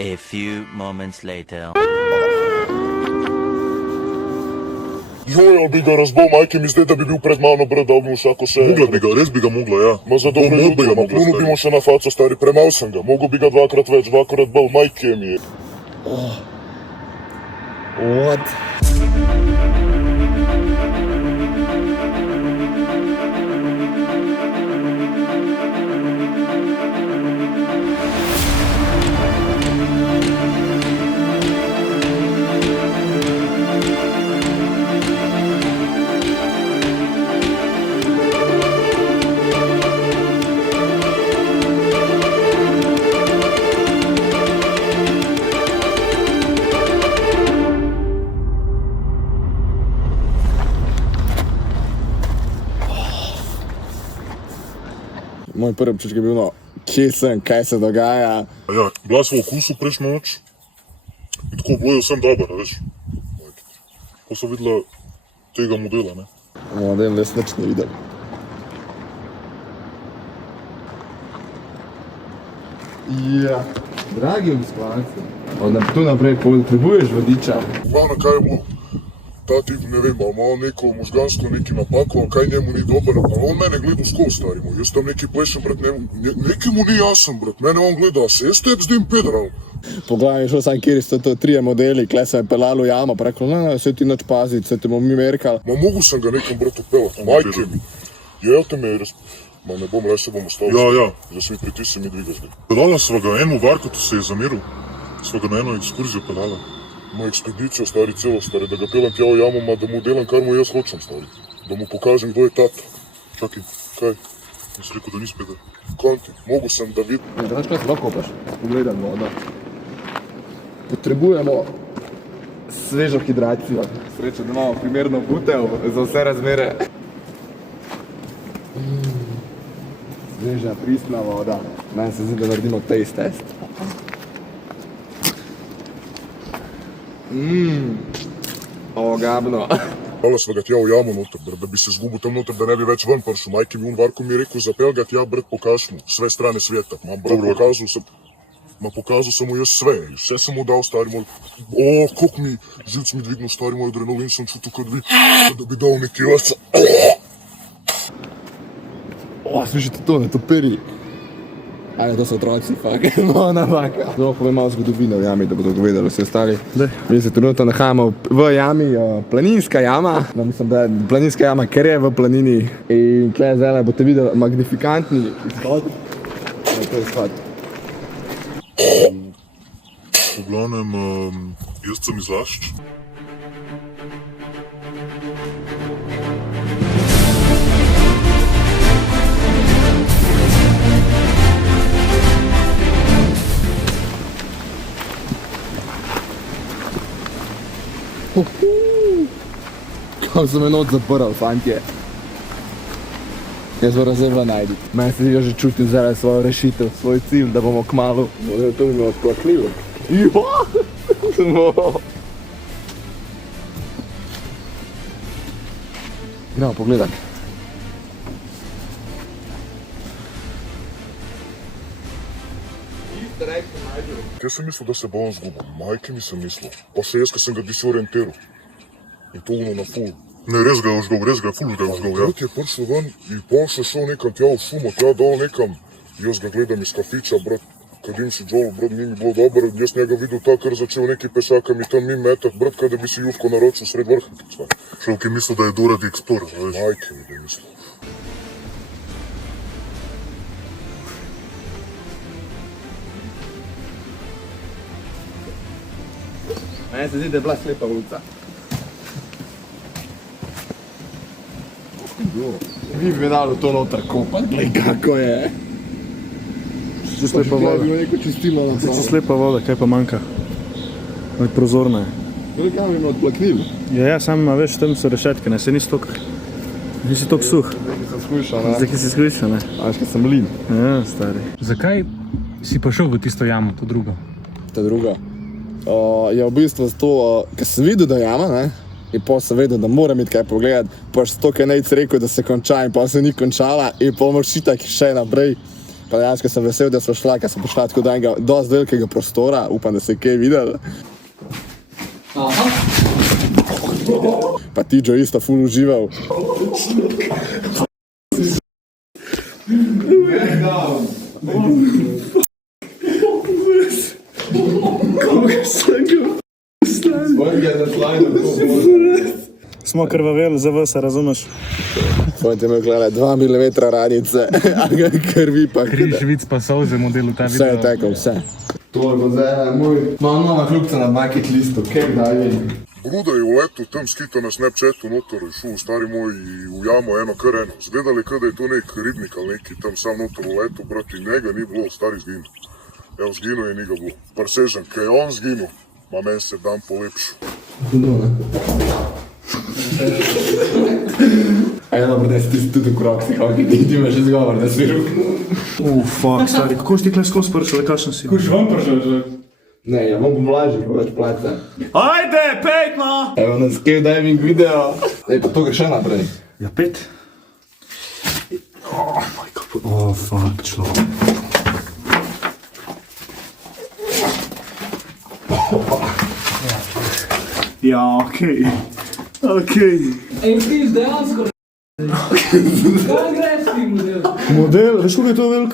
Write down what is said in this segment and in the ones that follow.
A few moments later. Joj, ali bi ga razbol, majke mi zdaj, da bi bil pred mano, brat, da bi mu vsako se... Mogla bi ga, res bi ga mogla, ja. Ma za dobro Mod bi ga jutro, mogla, plunu bi mu še na faco, stari, premal sem ga. Mogu bi ga dvakrat več, dvakrat bolj, majke mi je. What? Moj prvi občutek je bil, no, kje sem, kaj se dogaja. Ja, bila sva v okusu prejšnjo noč in tako bilo je vsem dobro, veš. Ko sem videla tega modela, ne. Model jaz nič ne videl. Ja, dragi obiskovalci, od tu naprej potrebuješ vodiča. Glavno, kaj je bilo? Ta tip, ne vem, ali ima neko možgansko neki napako, ali kaj njemu ni dobro, ali on mene gledal skozi, stari moj. Jaz tam neki plešem, brat, neki mu ni jasen, brat, mene on gleda, a se jaz tebi zdim pedral. Po glavi je šel sam, kjer so to trije modeli, kle se je pelalo v jamo, pa reklo, ne, se ti noč paziti, se ti bomo mi merkali. Ma mogu sem ga nekem, brat, odpeljati, majke mi. Jel te me, ma ne bom, res se bom ostalo. Ja. Da se mi pritisne mi dviga zdaj. Pelala sva ga enemu varkotu se je zameril, sva ga na eno ekskurzijo pelala. Moja ekspedicijo, stari, celo, stari, da ga pelam tja v jamo, da mu delam, kar mu jaz hočem, stari. Da mu pokažem, kdo je tata. Čakaj, Kaj? jaz rekel, da nisi Peter. Konti, mogu sem da vidim. Ne, znaš kaj se lahko kopaš? Pogledam vodo. Potrebujemo svežo hidracijo. Srečo, da imamo primerno butev za vse razmere. Sveža, pristna voda. Meni se zdi, da naredimo taste test. Ogabno. Hvala sva ga tja v jamo noter, brat, da bi se zgubil tam noter, da ne bi več ven pršel. Majke mi Varko mi je rekel, zapel ga tja, brat, pokaž mu sve strane sveta. Ma, brat, pokazal sem mu jaz vse sem mu dal, stari moj. Koliko mi živc mi dvignul, stari moj, adrenalin sem čutil, da bi dal neki vaca. Slišite to, ne topiri. Ali to so otroci, fak, no navaka. Zelo povem malo zgodovine v jami, da bodo povedali vsi ostali. Mi se trenutno nahajamo v jami, planinska jama. No, mislim, da je planinska jama, ker je v planini. In tle zdaj boste videli magnifikantni izhod. To je izhod. V glavnem, jaz sem iz Lašč. Kako sem me noč zaprl, fantje. Jaz moram zdaj najti. Meni se že čutim zdaj svojo rešitev, svoj cilj, da bomo kmalu. To bi me odplakljivo. Gremo pogledat. Jaz sem mislil, da se bo on zgubil, majke mi sem mislil. Pa se jaz, ko sem ga disorientiral. In to ono na ful. Ne, res ga je užgal, ful ga je užgal, ja. Brat je prišel ven in pol se šel nekam tja v šumo, tja dol nekam. Jaz ga gledam iz kafiča, brat, kadim si džol, brat, mi bilo dobro. Jaz njega videl tak, ker začel neki pešakami tam mi metat, brat, kada bi si Juvko naročil sred vrha. Človek je mislil, da je Dora the Explorer, veš. Majke mi je mislil. Meni se zdi, da je bila slepa ulica. Vi bi me dali v to noter kopat, glej kako je. Če slepa voda. Bi bilo neko čistilo na Če slepa voda, kaj pa manjka? Prozorna je. Glej kam bi me odplaknili. Ja, samo veš, tam so rešetke, ne, se nisi tok suh. Zdaj, ki sem skušal, ne. Zdaj, ki si skrišal, ne. A veš, kaj sem lin. Ja, stari. Zakaj si pa šel v tisto jamo, to drugo? Ta druga. Je v bistvu zato, ker sem videl, da je jama, ne. In pol sem vedel, da moram iti kaj pogledat. Pa še to, kaj Nejc rekel, da se konča in pol se ni končala. In pol moraš itak še naprej. Pa dejansko sem vesel, da smo šla, ker sem prišla tako do enega dosti velikega prostora, upam, da se je kaj videl. Pa ti, Jo, isto ful užival. Smo krvaveli za vas, razumeš? Fajn, imel gledaj 2 mm ranice, krvi pa Križ, vic pa solze modelu ta vse je teklo, vse. To je bo zdaj moj nova kljubca na bucket listu, kaj dalje? Bruda je uletel tam skito na Snapchatu noter, šel stari moj v jamo eno kar eno. Zgledali kada je to nek ribnik ali neki tam sam noter uletel, brati, njega ni bilo, stari zginil. Evo, zginil je, ni ga bilo. Parsežan, kaj je on zginil, ma meni se dan polepšil. A dobro, da si tudi v kroksi, kako ti imaš izgovor, da si ruk. Fuck, stari, kako si ti kle skozi pršel, kakšen si? Kuš vam pršel, že? Ne, ja bom pomlažil, ko več plate. Ajde, pet, no! Evo na scale diving video. Ej, pa to gre še naprej. Ja, 5. Oh, moj god. Oh, fuck, človek. Ja, okej. Okej. Ej, ti dejansko kaj greš ti model? Model, veš koliko je to velik?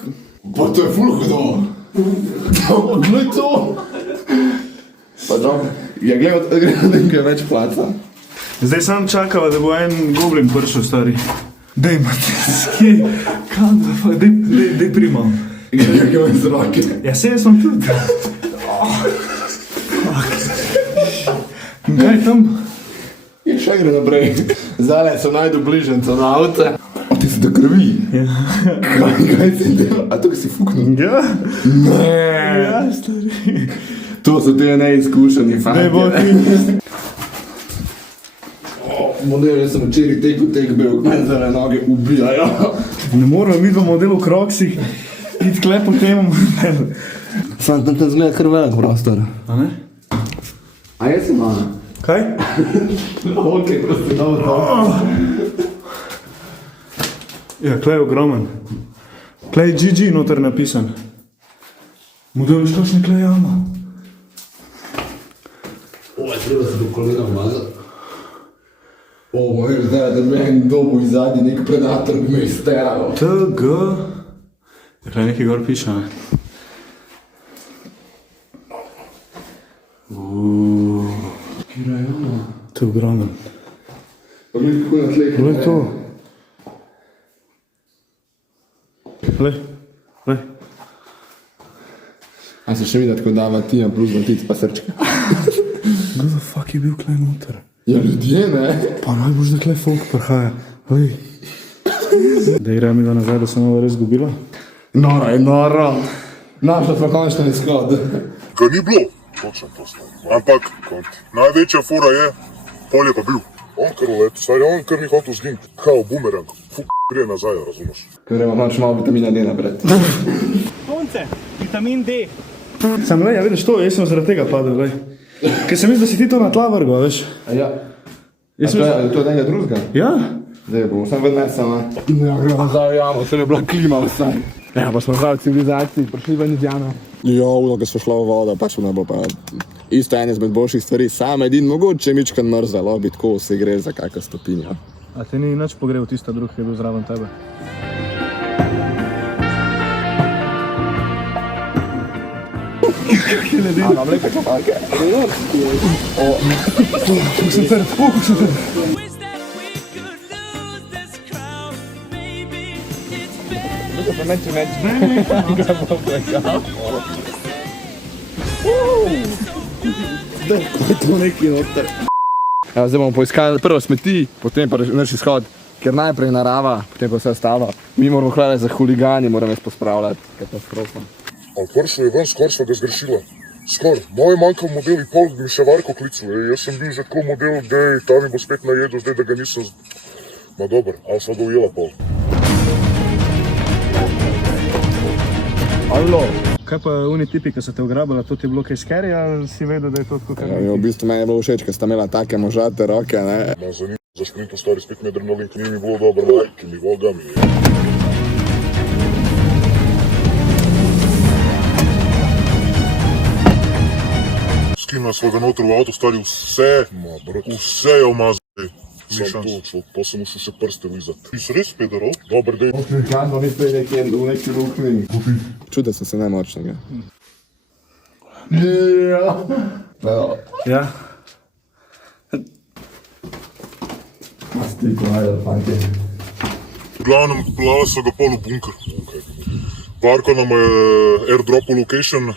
Pa to je ful hudo. Glej to. Pa dobro. Ja, gledaj, da je več placa. Zdaj sam čakava, da bo en goblin pršel, stari. Dej, Matejski, kam da pa, dej primam. Gledaj, kaj imam z roke. Ja, se jaz sem tudi. Kaj tam? In še gre naprej. Zdaj sem najdu bližnjico na avte. Ti si do krvi. Ja. Kaj si delal? A to, ki si fuknil? Ja? Ne. Ja, stari. To so te neizkušeni fanti. Ne bo ti. Model, jaz sem včeraj tek bil, meni zale noge ubijajo. Ne moramo mi dva model v kroksih iti kle po temu. Sam tam zgleda kar velik prostor. A ne? A jaz sem mana? Kaj? Ok, prosti, dobro. Ja, kle je ogromen. Kle je GG noter napisan. Model, veš kakšne kle jama? Ovo, treba se do kolena umazati. Ovo, veš, zdaj, da bi en dobu iz zadnji nek predator bi me izteral. TG. Ja, kle nekaj gor piše, ne? Kira jama? To je ogromen. Pa gled kako na tleh. Glej to. Glej, glej. A se še vidi, tako dava Tina plus Matic pa srčka. Kdo the fuck je bil kle noter? Ja, ljudje, ne? Pa najbož da kle folk prihaja. Glej. Da igra mi da nazaj, da sem ovo res gubila. Noro je, noro. Našla smo končno izhod. Ga ni bilo, točno to stane. Ampak, največja fura je, pol je pa bil. On kar uletel, stari, on kar ni hotel zginiti. Kao bumerang, gre nazaj, razumeš? Ker gremo moraš malo vitamina D napred. Sonce, vitamin D. Sam lej, ja vidiš to, jaz sem zaradi tega padel, lej. Ker sem mislil, da si ti to na tla vrgo, veš. A ja. Jaz To je od enega drugega? Ja? Zdaj bomo sam vedno sama. Ja, gremo nazaj v jamo, se je bila klima vsaj. Ja, pa smo zdaj v civilizaciji, prišli ven iz jame. Ja, uno, ko smo šla v vodo, pač ne bo pa isto ene izmed boljših stvari. Sam edin mogoče mičkan mrzalo, bi tako se gre za kakšno stopinjo. A te ni nič pogrel tista drug, ki je bil zraven tebe? Kje ne delo? Imam lepe čopalke. Sem ter, sem ter. Wish that we could lose this crowd. Maybe it's better. To neki noter. Evo, zdaj bomo poiskali prvo smeti, potem pa naš izhod, ker najprej narava, potem pa vse ostalo. Mi moramo hvala za huligani, moramo jaz pospravljati. Katastrofa. A pršel je ven, skor sva ga zgrešila. Skor, moj manjkav model in pol bi še Varko klical. Jaz sem bil že tako model, da ta mi bo spet najedel, zdaj da ga nisem... Ma dober, ali sva ga ujela pol. Avlo. Kaj pa oni tipi, ki so te ugrabili, to ti je bilo kaj scary, ali si vedel, da je to tako Ja, v bistvu meni je bilo všeč, ker sta imela take možate roke, ne. Ma zanima za šprintu stari, spet mi adrenalin, ki ni mi bilo dobro, majke mi, voga mi. Mišana sva ga noter v avto stari vse je umazal. Sam to, človek, pa sem mušel še prste lizat. Ti si res pederal? Dobar dej. Kaj smo mi spet v neki lukni? Čude sem se nemočnega. Ja. Stiko, ajde, fanti. V glavnem, plava so ga pol v bunker. Varko nam je airdropal location,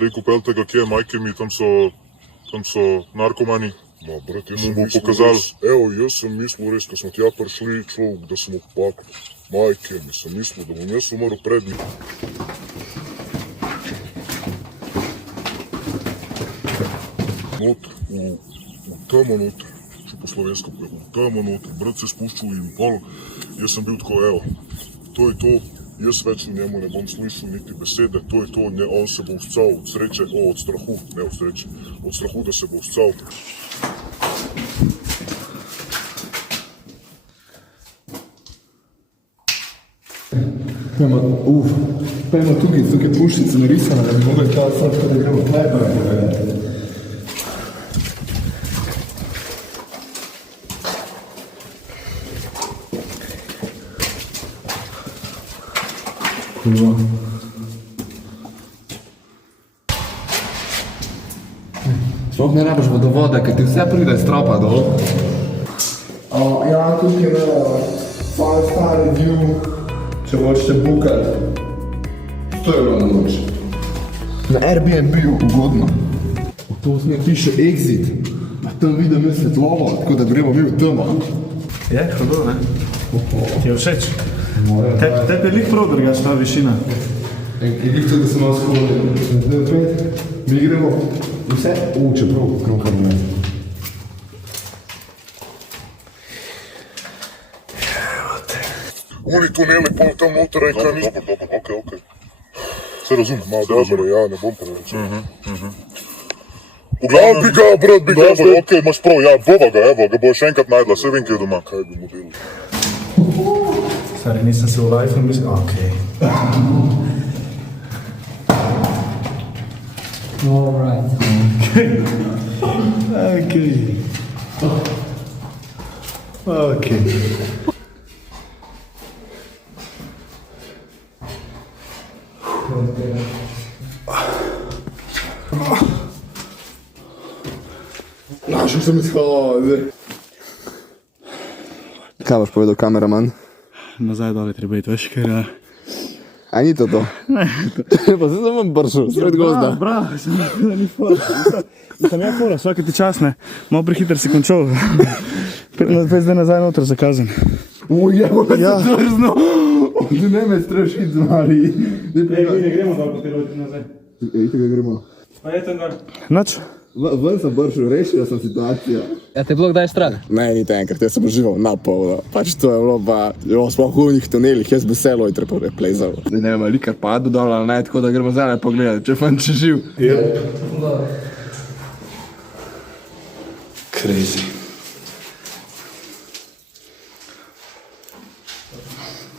rekel pelte ga kje, majke mi, tam so narkomani. Ma, brat, jaz Mu sem bo mislil pokazal. res, evo, jaz sem mislil res, ko smo tja prišli, človek, da sem opakl. Majke mi, sem mislil, da bom jaz umrl pred njim. Noter, v temo noter, še po slovensko povem, v temo noter, brat se je spuščal in pol, jaz sem bil tako, evo, to je to, jaz več v njemu ne bom slišal niti besede, to je to, ne, on se bo uscal od sreče, od strahu, ne od sreče, od strahu, da se bo uscal. Pejmo tukaj puščice narisane, da bi mogli ta srčka, da gremo tleba. Sploh ne rabiš vodovoda, ker ti vse pride s tropa dol. Ja, tukaj je fajn stari view, če hočete bukati. To je bilo na noč. Na Airbnb-u ugodno. To ne piše exit, pa tam vidim je svetlovo, tako da gremo mi v temo. Je, hudo, ne? Ti je všeč? Tebi je lik prav drugač ta višina. In tudi, da se malo shodili. Mi gremo vse, čeprav, krokar ne. Oni tuneli pol tam noter, kaj ni. Dobro, okej. Se razumem, Ma, se razumem. dobro, ja, ne bom preveč. V glavnem, Bi ga, brat, bi ga. dobro, okej, imaš prav, ja, bova ga, evo, ga bo še enkrat najdla, se vem, kje je doma. Kaj bi mu delal? Stari, nisem se v life mislil, okej. Alright. Okej. Našel sem izhod. Kaj boš povedal, kameraman? Nazaj dole treba iti, veš, ker... A ni to to? Ne. Pa se sem vam bršil, sred gozda. Bravo, da ni fora. Mislim, ja fora, svaki ti čas, ne. Malo prehiter si končal. Pet zdaj nazaj noter zakazan. Ujemo, ja. Se trzno. Ti ne me strašiti z mali. Mi ne gremo dol po te rodi nazaj. Ejte ga gremo. Pa je tam dol. Noč? Ven sem bršil, rešil sem situacijo. Ja, te je bilo kdaj strah? Ne, niti enkrat, jaz sem užival na pol. Pač to je bilo pa, sploh v njih tunelih, jaz bi se lojtre plezal. Ne vem, ali kar padu dol ali ne, tako da gremo zdaj pogledati, če fan če živ. Crazy.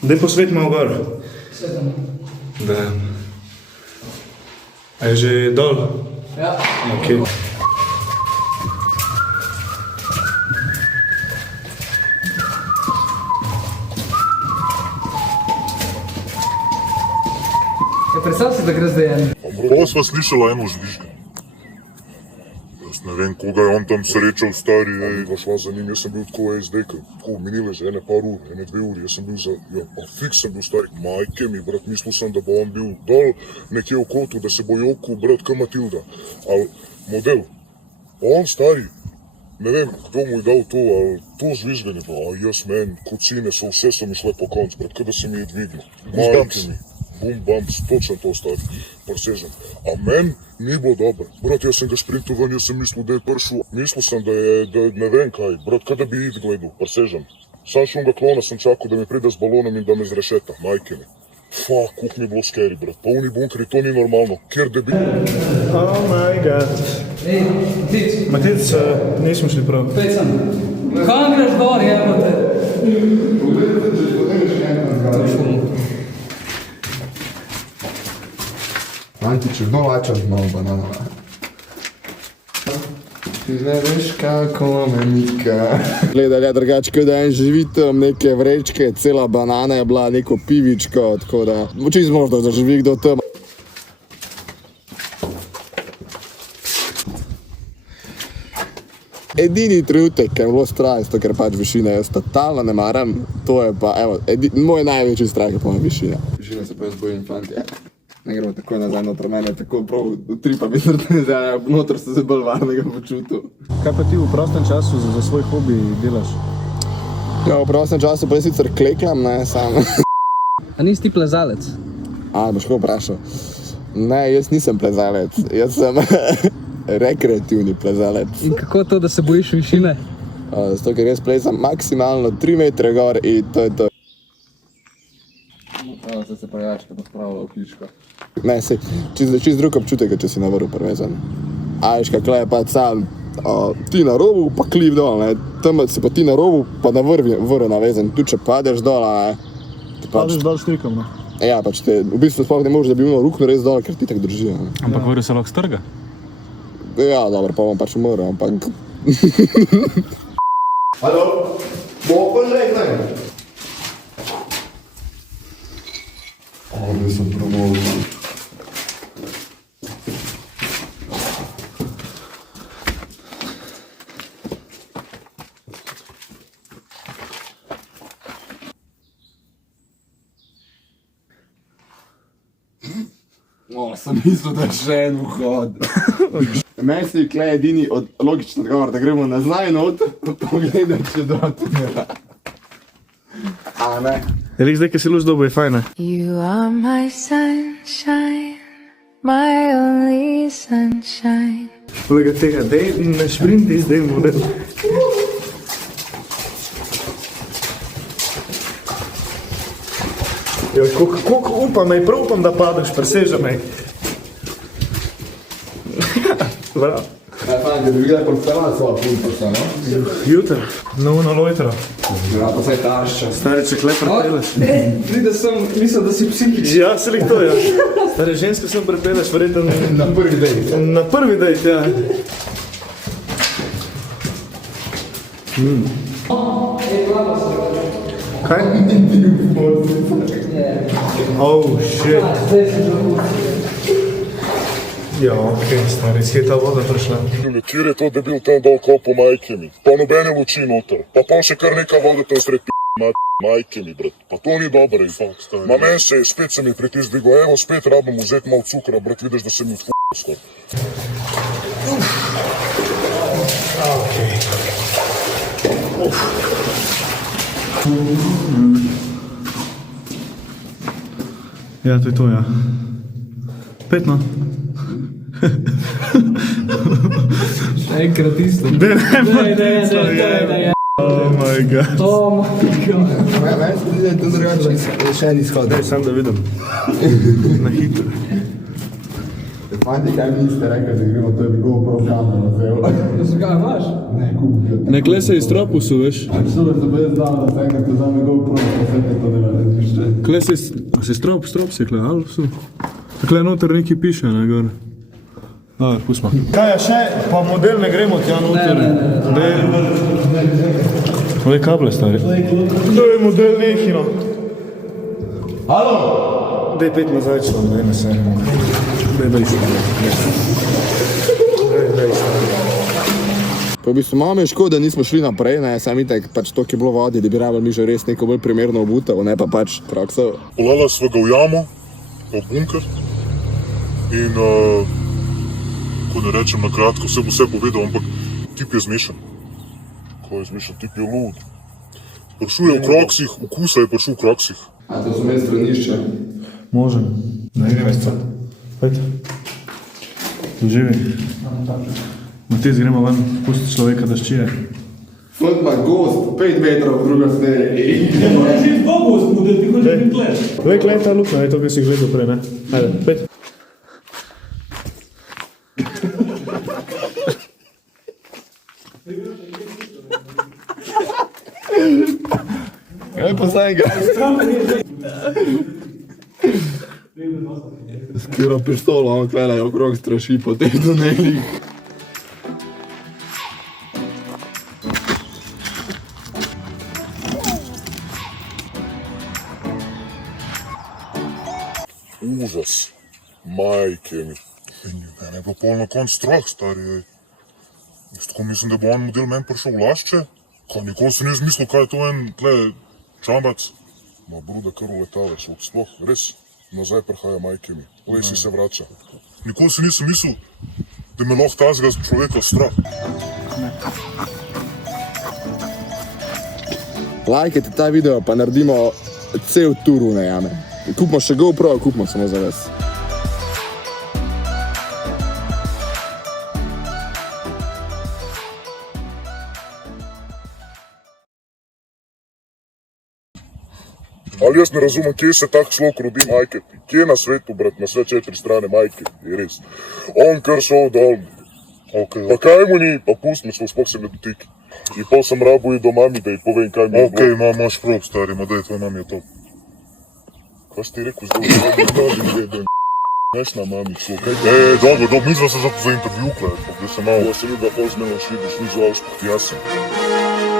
Daj posvet malo gor. Sedem. Da. A je že dol? Ja. Okej. Ja, predstav si, da gre zdaj en. Pol sva slišala eno žvižga. Jaz ne vem, koga je on tam srečal, stari, ej. Ga šla za njim, jaz sem bil tako SD, tako minile že ene par ur, ene 2 uri, jaz sem bil za, ja, pa fiks sem bil stari, majke mi, brat, mislil sem, da bo on bil dol, nekje v kotu, da se bo jokal, brat, ka Matilda, ali model, on stari, ne vem, kdo mu je dal to, ali to žvižganje, pa, a jaz men, kocine so, vse so mi šle po konc, brat, kada se mi je dvignil, majke mi. Bum, bumps, točno to stari, presežem. A men ni bilo dobro. Brat, jaz sem ga sprintal ven, jaz sem mislil, da je pršel. Mislil sem, da je ne vem kaj. Brat, kada bi id gledal, presežem. Sam šunga klona sem čakal, da mi pride z balonom in da me zrešeta, majke mi. Fuck, kuk mi je bilo scary, brat. Pa oni bunkeri, to ni normalno. Kjer debil. Oh my god. Ej, Matic, Matic, nismo šli prav. pej sem. Kam greš dol, jebote? Antič, kdo lača malo banana? Ne veš, kako me mika. Gledaj, ja, drugače, kot da en živi tam neke vrečke, cela banana je bila neko pivičko, tako da čisto možno, da živi kdo tam. Edini trenutek, ki je bilo strah, to, ker pač višina jaz totalno ne maram, to je pa, evo, moj največji strah je pa višina. Višina se pa jaz bojim, fanti, ja. Ne gremo takoj nazaj noter, mene tako prav utripa mi srce, ja, noter se bolj varnega počutil. Kaj pa ti v prostem času za svoj hobi delaš? Ja, v prostem času pa jaz sicer kleklam, ne, sam. A nisi ti plezalec? Boš kako vprašal? Ne, jaz nisem plezalec, jaz sem rekreativni plezalec. In kako to, da se bojiš višine? Zato, ker jaz plezam maksimalno 3 metre gor in to je to. Zdaj se pa jačka pospravila v kličko. Ne, sej, čist drug občutek, če si na vrhu prevezan. Ajška, klej je pa sam, ti na rovu, pa kliv dol, ne. Tam si pa ti na rovu, pa na vrhu navezan. Tu, če padeš dol, ne. Padeš dol štikam, ne? Ja, pač te, v bistvu sploh ne možeš, da bi imel rukno res dol, ker ti tako držijo, ne. Ampak vrhu se lahko strga? Ja, dobro, pa bom pač umrl, ampak... Halo, bo požegnaj. Ovdje sam promovil. Sem mislil, da je še en vhod. Meni se je klej edini logični odgovor, da gremo nazaj not, pa pogledaj, če doti ne. A ne? Res zdaj, ki si luč dobo, je fajn, ne? You are my sunshine, my only sunshine. Polega tega, dej na šprinti, zdaj model. Jo, koliko upam, prav upam, da padeš, preseže me. Bravo. Ja, fajn, da bi gledaj porcelana svoja punca, no? Jutr, na uno lojtro. Ja, pa saj tašča. Stari, če klej prepeleš. Pride sem, mislim, da si psihični. Ja, se lik to, ja. Stari, ženske sem prepeleš, verjetno... Na prvi dejt. Na prvi dejt, ja. Kaj? Oh, shit. Zdaj si že Ja, okej, stari, skje ta voda prišla. Kjer je to debil tam dol kopal majke mi? Pa nobene luči noter. Pa pol še kar neka voda tam sred majke mi, brat. Pa to ni dobro. Ma men se je, spet se mi pritisk digo. Evo, spet rabim vzeti malo cukra, brat, vidiš, da se mi odfuka skor. Okej. Ja, to je to, ja. 5, no. še enkrat isto. Dej, Dej. Oh my god. Oh my god. Meni se zdi, da je to drugače še en izhod. Dej, sam da vidim. Na hitro. Fajn, kaj mi niste rekli, da gremo, to je bi GoPro kamera vzel. Zakaj imaš? Ne, kupil. Ne, klej se iz tropusu, veš. Super, se pa jaz znam, da se enkrat vzame GoPro, pa se te to ne razlišče. Klej se iz... A se strop se klej, ali su? Klej noter neki piše, ne, gor. Pusma. Kaj je še? Pa model ne gremo tja noter. Ove kable, stari. To je model nehino. Halo? Dej 5 nazaj, če vam dej na se. Dej še. Dej še. Pa v bistvu malo mi je škoda, da nismo šli naprej, ne, sam itak pač to, ki je bilo vodi, da bi rabili mi že res neko bolj primerno obutev, ne pa pač prakso. Polala sva ga v jamo, v bunker in ko ne rečem na kratko, vse bo vse povedal, ampak tip je zmešan. Ko je zmešan, tip je lud. Prišel je v kroksih, okusa je prišel v kroksih. A to so meni stranišče? Možem. Ne gre več. Pojď. Živi. Matej, gremo ven, pusti človeka, da ščije. Fant ima gost, 5 metrov v drugo smer. Ne moreš iti po gozdu, da ti hočeš biti kleš. Glej, klej ta lukna, je to, kaj si gledal prej, ne? Ajde, 5. Kaj pa saj ga? S kjero pištolo, on klele okrog straši po teh tunelih. Majke mi. Mene je bilo polno konc strah, stari, ej. Jaz tako mislim, da bo on model meni prišel v lašče, ko nikoli se ni zmislil, kaj je to en tle čambac. Ma bruda kar uletava, sploh, res, nazaj prihaja majke mi. Oj, si se vrača. Nikoli si nisem mislil, da me lahko tazga človeka strah. Lajkajte ta video, pa naredimo cel tur v jame. Kupimo še GoPro, kupimo samo za vas. Ali jaz ne razumem, kje se tak človek rodi majke. Kje na svetu, brat, na sve 4 strane majke, je res. On kar šel dol. Pa kaj mu ni, pa pust me, sploh se me dotiki. In pol sem rabu do mami, da ji povem, kaj mi je bilo. Okej, imaš prav, stari, ma daj, tvoj mami je to. Kaj si ti rekel zdaj? Neš na mami, kaj ti? Dobro, mi smo se za intervju, kle, pa bi se malo... Ja se mi ga pol zmeno šli, da šli z Augsburg, jaz sem.